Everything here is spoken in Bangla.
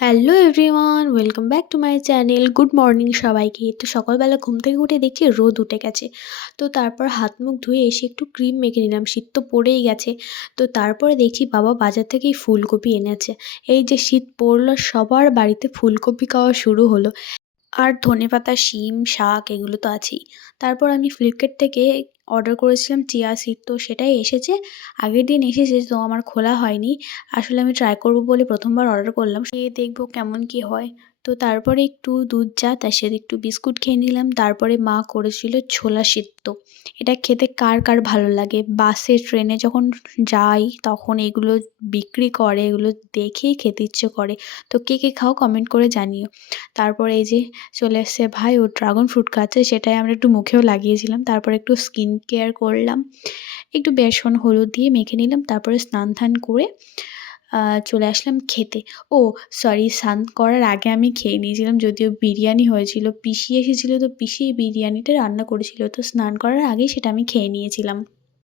Hello everyone, welcome back to my channel. Good morning সবাইকে। তো সকালবেলা ঘুম থেকে উঠে দেখছি রোদ উঠে গেছে। তো তারপর হাত মুখ ধুয়ে এসে একটু ক্রিম মেখে নিলাম, শীত তো পড়েই গেছে। তো তারপরে দেখছি বাবা বাজার থেকে এই ফুলকপি এনেছে। এই যে শীত পড়লো সবার বাড়িতে ফুলকপি খাওয়া শুরু হলো। আর ধনেপাতা, শিম, শাক এগুলো তো আছেই। তারপর আমি ফ্লিপকার্ট থেকে অর্ডার করেছিলাম চিয়া সিড, তো সেটাই এসেছে। আগের দিন এসেছে, তো আমার খোলা হয়নি। আসলে আমি ট্রাই করব বলে ১ম বার অর্ডার করলাম। খেয়ে দেখব কেমন কি হয়। তো তারপরে একটু দুধ চা, তার সাথে একটু বিস্কুট খেয়ে নিলাম। তারপরে মা করেছিল ছোলা সিদ্ধ। এটা খেতে কার, কার ভালো লাগে? বাসে, ট্রেনে যখন যাই তখন এগুলো বিক্রি করে, এগুলো দেখেই খেতে ইচ্ছে করে। তো কে, কে খাও কমেন্ট করে জানিও। তারপরে এই যে চলে এসছে ভাই, ও ড্রাগন ফ্রুট খাচ্ছে, সেটাই আমরা একটু মুখেও লাগিয়েছিলাম। তারপরে একটু স্কিন কেয়ার করলাম, একটু বেসন হলুদ দিয়ে মেখে নিলাম। তারপরে স্নান ধান করে চলে আসলাম খেতে। ও সরি, স্নান করার আগে আমি খেয়ে নিয়েছিলাম, যদিও বিরিয়ানি হয়েছিল। পিসি এসেছিলো, তো পিসি এই বিরিয়ানিটা রান্না করেছিল, তো স্নান করার আগেই সেটা আমি খেয়ে নিয়েছিলাম।